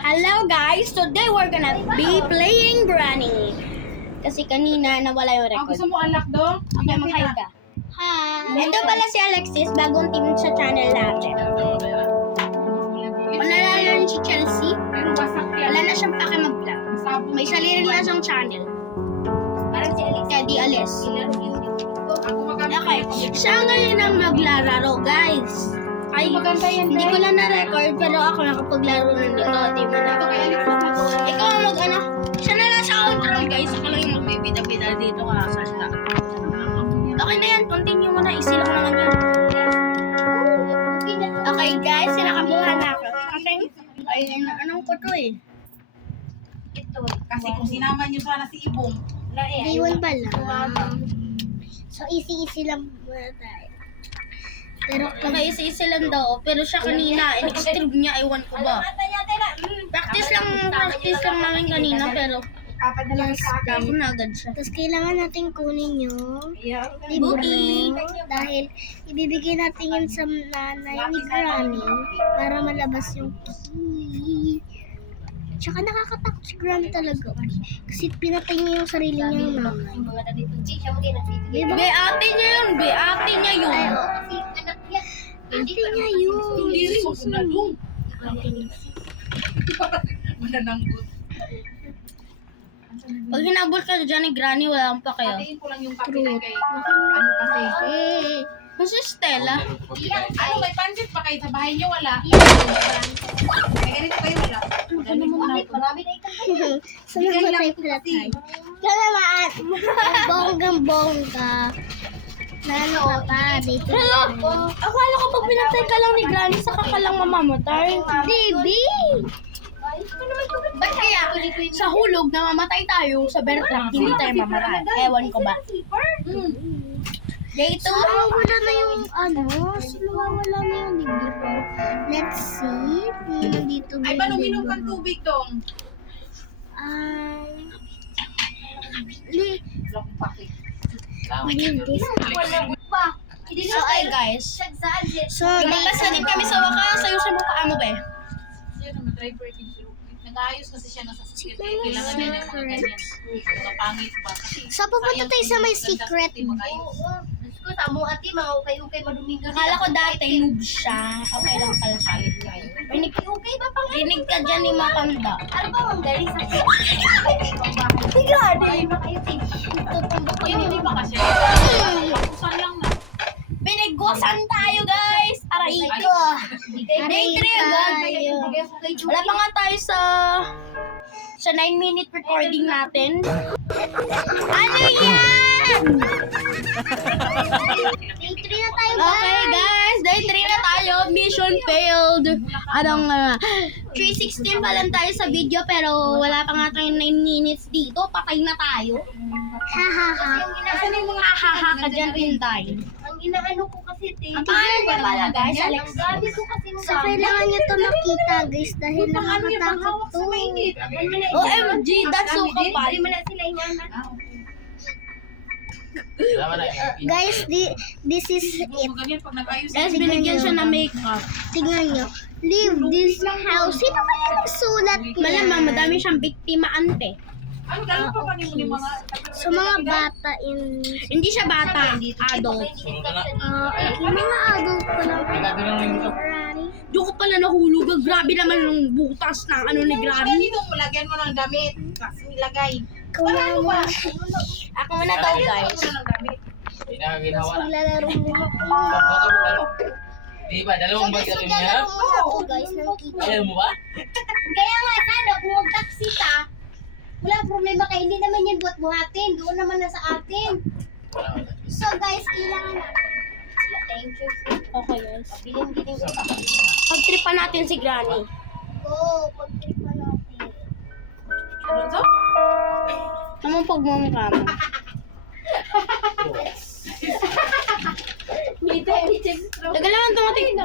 Hello guys, today we're gonna be playing Granny. Kasi kanina nawala yung record. Gusto mo alak do? Okay, mag-hi ka. Hi! Ito pala si Alexis, bagong team sa channel natin. Manala yun si Chelsea. Pero wasak yan. Wala na siyang pake mag-vlog. May sarili na siyang channel. Parang si Alex. Kaya di alis. Ako maganda. Okay, siya ngayon ang maglalaro guys. Ay, Maganda yan, hindi ko lang na-record pero ako nakapaglaro na dito. Di mo na. Kay Alex na to. Ikaw ang mag-ano. Siya na lang sa control guys. Ako lang yung magbibida-bida dito kasalta. Okay na yan. Continue mo na. Isilak naman yun. Okay guys, sinakabuhan na ako. Okay. Ayun, anong ko to eh? Ito. Kasi kung sinama niyo sana si Ibong. Iwan pala. So, easy lang muna tayo. Pero easy lang daw. Pero siya kanina, in-extreme niya. Ewan ko ba. Practice lang namin kanina pero Apat na lang sa akin. ako na agad siya. Tapos kailangan natin kunin yung libro Bookie. dahil ibibigay natin yun sa nanay ni Granny para malabas yung key. Tsaka nakakatakot si Granny talaga. Kasi pinatay niya yung sarili niyang nanay. Diba? Be, ate niya yun. Be, ate niya yun. Ate niya yun. Hindi rin. Huwag na doon. Manananggot. Pag hinabol ka dyan ni Granny, wala kang pa kayo. Hatiin ko lang yung kape na kay... Ano kasi? Kasi Stella. Ano, may pansit pa kayo sa bahay niyo? Wala. May ganito kayo wala. Dali mo na ito. So, namatay pala tayo. Kalamaan. Bonggang-bongga. Nano ka pa dito. Hello! Akala ko pag pinatay ka lang ni Granny, saka ka lang mamamatay. Baby! Ba't kaya sa hulog namamatay tayo, sa bear trap hindi tayo mamatay? Ewan ko ba? Day 2? Wala na yung wala na yung libro. Let's see. Nandito ba Ay, yung paano uminom libro? kang tubig dong? Wala akong pake. So ay guys, So, lumabas na din kami sa wakas. Ayusin mo pa mo ba? Siya naman, driver din siya. Nag-aayos kasi siya ng sasakyan. Kailangan niya ng mga ganyan. Mga pangit ba? Kasi So, pupunta tayo sa may secret. Akala ko dati noob siya. Okay lang pala siya. Rinig ka dyan ni matanda. Si Granny! hindi ba kasi? Usan lang na. Binigusan tayo guys! Aray ko! Day 3 agad. Wala pa nga tayo sa 9-minute recording natin. Ano yan? Day 3 na tayo, Okay guys, day 3 na tayo. Mission failed. 3:16 pa lang tayo sa video pero wala pa nga tayong 9 minutes dito. Patay na tayo. Ha ha ha. Kasi yung mga haha ka dyan, Inday. Ang inaano ko kasi, Ang pangalan niya pala guys, Alex. So, kailangan nyo to makita, guys, dahil Ano yan, nakakatakot panghawak to. sa mainit. OMG, that's so kapal. Guys, this is it. Ganyan pag nag-ayos. Guys, binigyan siya ng makeup. Tingnan nyo. Leave this house. Sino kaya nagsulat yan? Malamang, madami siyang biktima ante. Ano, dahil pa pa ni mga... So, mga bata in... Hindi siya bata, adult. Yung mga adult pa lang. Ferrari. Doon ko pala nahulog. Grabe naman yung butas ng ano ni Ano Granny. dito mo, lagyan mo ng damit. Kasi nilagay. Kawawa mo. Ako muna daw guys. Lagyan mo ng damit. Tapos maglalaro muna ako. Diba, dalawang bag Tapos niya? maglalaro muna ako, guys, ng kita. Ayaw mo ba? Kaya nga, sana, kung mag-taxi ka, wala problema ka. Hindi naman yan buhat-buhatin. Doon naman na sa atin. So, guys, kailangan na. Thank you. Okay guys. Bilin-bilin ko pa. Pagtripan natin si Granny. Go, pag-tripa natin. Ano to? Naman pagmumukha mo. Tagal naman tumating.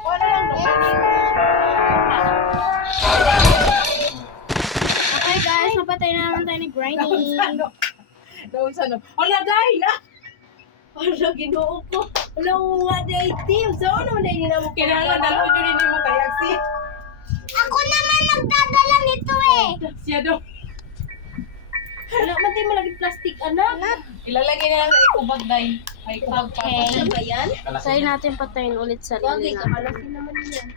Wala lang doon. Okay guys, mapatay na naman tayo ni Granny. Daon sa ano? Wala, dahil na! Wala, ginoo ko. Wala ko nga day team. So, ano na yun na mo? Kailangan dalawa nyo rin mo kaya si Ako naman magdadala nito eh. siya daw. Wala, matay mo lagi plastic, anak. Ilalagay na lang sa ikubag day. Ay, crowd pa. Ano ba yan? Try natin patayin ulit sarili Bagay, na. kakalasin naman yan.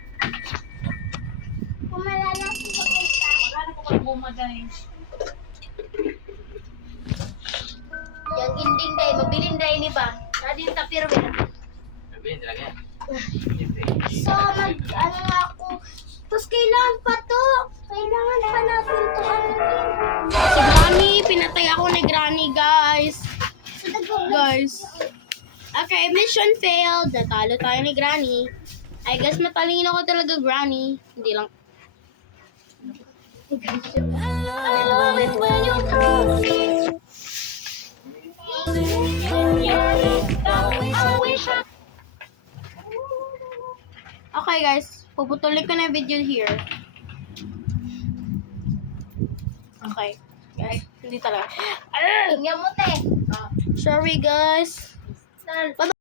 Kung malalasin ko ito. Wala na ko mag-buma day. Yang inding day, mabilin day ni ba? Tadi tapir ba? Sabihin talaga yan. So, ano nga ako. Tapos kailangan pa to. Kailangan pa natin to. Si Granny, pinatay ako ni Granny, guys. Guys. Okay, mission failed. Natalo tayo ni Granny. I guess matalino ko talaga, Granny. Hindi lang. Okay, guys. Puputulin ko na yung video here. Okay. Guys, hindi talaga. Tingnan mo, te. Sorry, guys. Bye-bye.